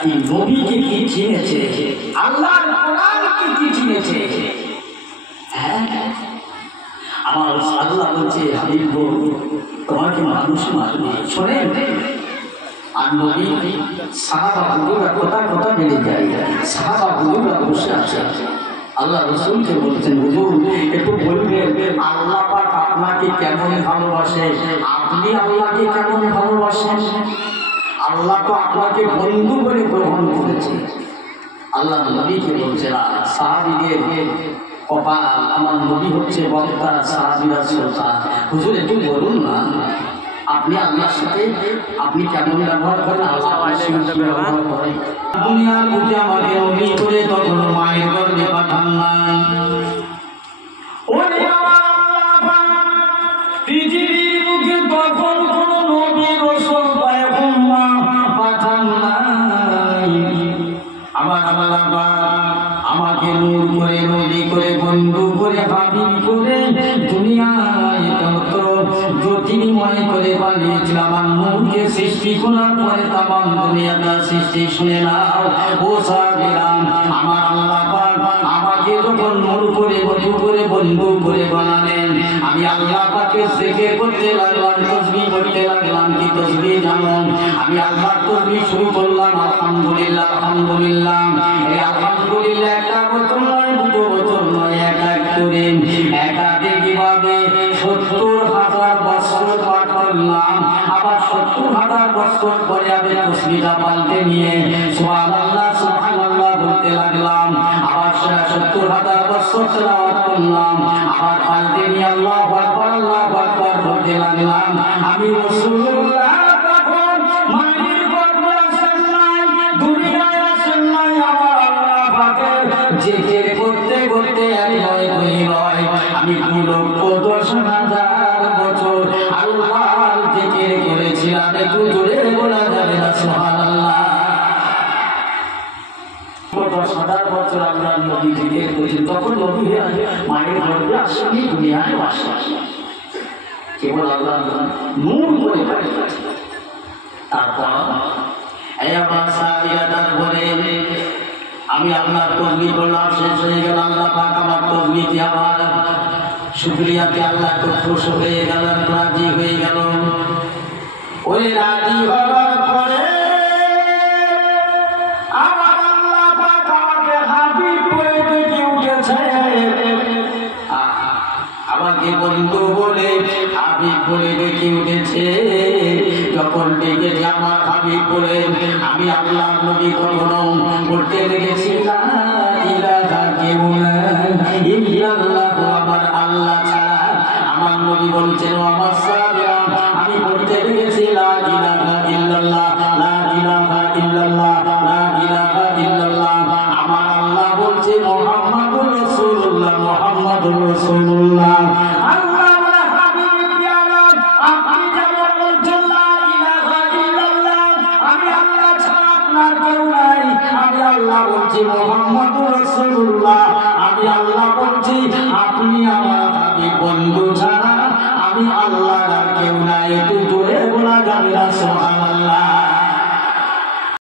কি নবীকে কি চিনেছে, আল্লাহর কোরআনকে কি চিনেছে। হ্যাঁ, আমার আল্লাহ বলছে হাবিব গো তোমাকে মানুষ মারবে। শোনেন, আর নবী সাহাবা হুজুররা কথা কথা বেড়ে যায়, সাহাবা হুজুররা বসে আছে। আল্লাহ রাসূলকে বলছেন হুজুর একটু বলবেন আল্লাহ পাক আপনাকে কেমন ভালোবাসে, আপনি আল্লাহকে কেমন ভালোবাসেন। আল্লাহ তো আপনাকে বন্ধু বলে গ্রহণ করেছে। আল্লাহ নবীকে বলছে সাহাবীদের কপাল, আমার নবী হচ্ছে বক্তা, সাহাবীরা শ্রোতা। হুজুর একটু বলুন না আপনি আল্লাহর সাথে আপনি কেমন ব্যবহার করেন, আল্লাহ ব্যবহার করেন। দুনিয়ার বুকে আমাকে নবী করে তখন মায়ের গর্ভে পাঠান না। ওরে আমার আল্লাহ পৃথিবীর বুকে তখন কোন নবী রাসূল পয়গম্বর পাঠান নাই। আমার আল্লাহ আমাকে নূর করে নবী করে বন্ধু করে হাবিব করে দুনিয়ায় কত জ্যোতির্ময় করে বানিয়েছিল। আমার নূরকে সৃষ্টি করার পরে তামাম দুনিয়াটা সৃষ্টি শুনে নাও ও সাহাবীরা, আমার আল্লাহ পাক আমাকে যখন নূর করে বধু করে বন্ধু করে বানালেন, আমি আল্লাহ পাকে জিকির করতে লাগলাম, তাসবিহ করতে লাগলাম। কি তাসবিহ জানো? আমি আল্লাহর তাসবিহ শুরু করলাম আলহামদুলিল্লাহ আলহামদুলিল্লাহ। এই আলহামদুলিল্লাহ একটা বছর নয়, দুটো বছর নয়, এক এক করে একাধিকভাবে ৭০,০০০ বছর পাঠ করলাম। আবার ৭০,০০০ বছর পরে আমি তাসবিহটা পাল্টে নিয়ে সুবহানাল্লাহ সুবহানাল্লাহ বলতে লাগলাম। আবার ৭০,০০০ বছর তেলাওয়াত করলাম। আবার পাল্টে নিয়ে আল্লাহু আকবার আল্লাহু আকবার বলতে লাগলাম। আমি রাসূলুল্লাহ তখন মায়ের গর্ভে আসেন নাই, দুনিয়ায় আসেন নাই। আমার আল্লাহ পাকের জিকির করতে করতে এক নয় দুই নয়, আমি ২,১০,০০০ বছর আল্লাহর জিকির করেছিলাম। একটু জোরে বলা যাবে না সুবহানাল্লাহ। ১০,০০০ বছর আল্লাহ নবী জিকির করেছেন। তখন নবী মায়ের গর্ভে আসেনি, দুনিয়ায় আসে কেবল আল্লাহ নূর করে পাঠিয়েছে। তারপর তারপরে আমি আল্লাহর তাসবিহ করলাম, শেষ হয়ে গেল। আল্লাহ পাক আমার তাসবিহকে আমার শুকরিয়াতে আল্লাহ খুব খুশি হয়ে গেলেন, রাজি হয়ে গেল। ওই রাজি হওয়ার পরে আমার আল্লাহ পাক আমাকে হাবিব বলে ডেকে উঠেছে, আমাকে বন্ধু বলে হাবিব বলে ডেকে উঠেছে। যখন ডেকেছে আমার হাবিব বলে, আমি আল্লাহ নবী কখনো করতে লেগেছি লা ইলাহা ইল্লাল্লাহু, আমার আল্লাহ ছাড়া। আমার নবী বলছেন আমার সাহাবীরা, আমি করতে লেগেছি লা ইলাহা ইল্লাল্লাহ লা ইলাহা ইল্লাল্লাহ লা ইলাহা ইল্লাল্লাহ। আমার আল্লাহ বলছে মুহাম্মাদুর রাসূলুল্লাহ মুহাম্মাদুর রাসূলুল্লাহ। আল্লাহ হাবিব পিয়ারা আপনি যেমন বলছেন লা ইলাহা ইল্লাল্লাহ, আমি আল্লাহ ছাড়া আপনার কেউ নাই। আমি আল্লাহ বলছি মুহাম্মাদুর রাসূলুল্লাহ।